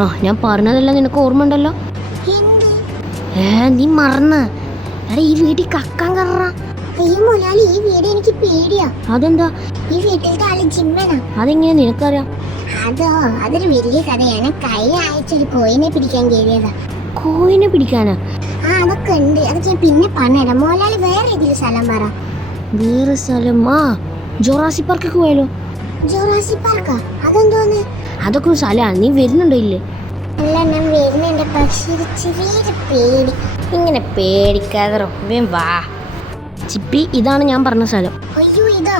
ആ ഞാൻ പറഞ്ഞതല്ല നിനക്ക് ഓർമ്മ ഉണ്ടല്ലോ. നീ മറന്ന്? എടാ ഈ വീട്ടിൽ കക്കാൻ കറ. അയ്യോ മുതലാളി, ഈ വീട് എനിക്ക് പേടിയാ. അതെന്താ? ഈ വീട്ടിലത്തെ ആള് ജിമ്മനാ. അതെങ്ങനെ നിനക്കറിയാം? അതൊരു വലിയ കഥയാണ്. കഴിഞ്ഞ ആഴ്ച ഒരു കോയിനെ പിടിക്കാൻ കയറിയതാ. കോയിനെ പിടിക്കാനാ? അതൊക്കെ ഉണ്ട്. അതൊക്കെ ഞാൻ പിന്നെ പറഞ്ഞുതരാം. മുതലാളി വേറെ ഏതെങ്കിലും സ്ഥലം പറ. വേറെ സ്ഥലം? ജോറാസി പാർക്കൊക്കെ പോയാലോ? ജോറാസി പാർക്കാ? അതെന്തോന്ന്? അതൊക്കെ ഒരു സ്ഥലമാണ്. നീ വരുന്നുണ്ടോ? ഇല്ലേ? അല്ല, ഞാൻ വരുന്നുണ്ട്. പക്ഷേ ചെറിയൊരു പേടി. ഇങ്ങനെ പേടിക്കാതെ വാ ചിപ്പി. ഇതാണ് ഞാൻ പറഞ്ഞ സ്ഥലം. അയ്യോ ഇതാ?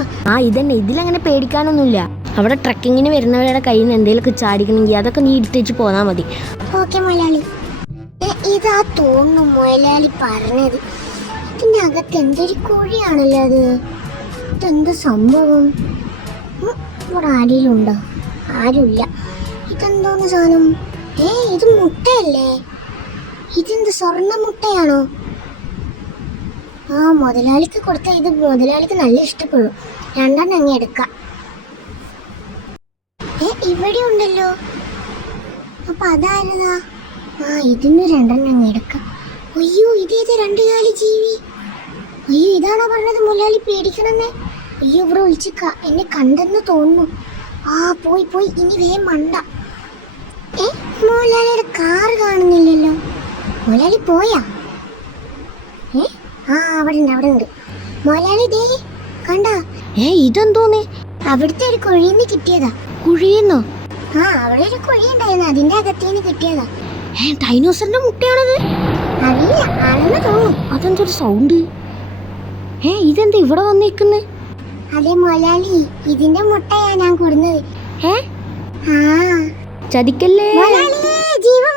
ഇതന്നെ. ഇതിലങ്ങനെ പേടിക്കാനൊന്നുമില്ല. അവിടെ ട്രക്കിങ്ങിന് വരുന്നവരുടെ കയ്യിൽ നിന്ന് എന്തെങ്കിലുമൊക്കെ ചാടിക്കണമെങ്കിൽ അതൊക്കെ നീ എടുത്തേച്ച് പോന്നാ മതി. ഓക്കെ മുതലാളി. ഇതാ തോന്നുന്നു മുതലാളി പറഞ്ഞത്. ഇതിന്റെ അകത്ത് എന്തൊരു കുഴിയാണല്ലോ അത്. ഇതെന്താ സംഭവം? ഇവിടെ ആരെങ്കിലും ഉണ്ടോ? ആരുമില്ല. ഇതെന്തോന്ന് സാധനം? ഇത് മുട്ടയല്ലേ? ഇതെന്ത് സ്വർണ്ണ മുട്ടയാണോ? മുതലാളിക്ക് കൊടുത്ത ഇത് മുതലാളിക്ക് നല്ല ഇഷ്ടപ്പെടും. രണ്ടെണ്ണം അങ്ങ് എടുക്കാം. ഇവിടെ ഉണ്ടല്ലോ. അപ്പൊ അതായിരുന്നാ? ഇതിന് രണ്ടെണ്ണം അങ്ങ് എടുക്കാം. അയ്യോ ഇതേത് രണ്ടുകാലി ജീവി? അയ്യോ ഇതാണോ പറഞ്ഞത് മുതലാളി പേടിക്കണമെന്ന്? അയ്യോ ഇവിടെ വിളിച്ചിക്ക എന്നെ കണ്ടെന്ന് തോന്നുന്നു. പോയി പോയി ഇനി വേഗം മണ്ട. മുതലാളിയുടെ കാറ് കാണുന്നില്ലല്ലോ. മുതലാളി പോയാ? അവിടെ ഉണ്ട്. മുതലാളി ദേ കണ്ട? ഇതെന്തോന്നേ? അവിടുത്തെ ഒരു കുഴിന്ന് കിട്ടിയതാ. കുഴിയെന്നോ? അവിടെ ഒരു കുഴി ഉണ്ടായിരുന്നു. അതിന്റെ അകത്തേന്ന് കിട്ടിയതാ. ഡൈനോസറിന്റെ മുട്ടയാണത്? അറിയില്ല, ആണെന്ന് തോന്നുന്നു. അതെന്തൊരു സൗണ്ട്? ഇതെന്താ ഇവിടെ വന്നേക്കുന്നേ? അതെ മുതലാളി, ഇതിന്റെ മുട്ടയാ ഞാൻ കൊടുന്നത്. ചതിക്കല്ലേ? ജീവൻ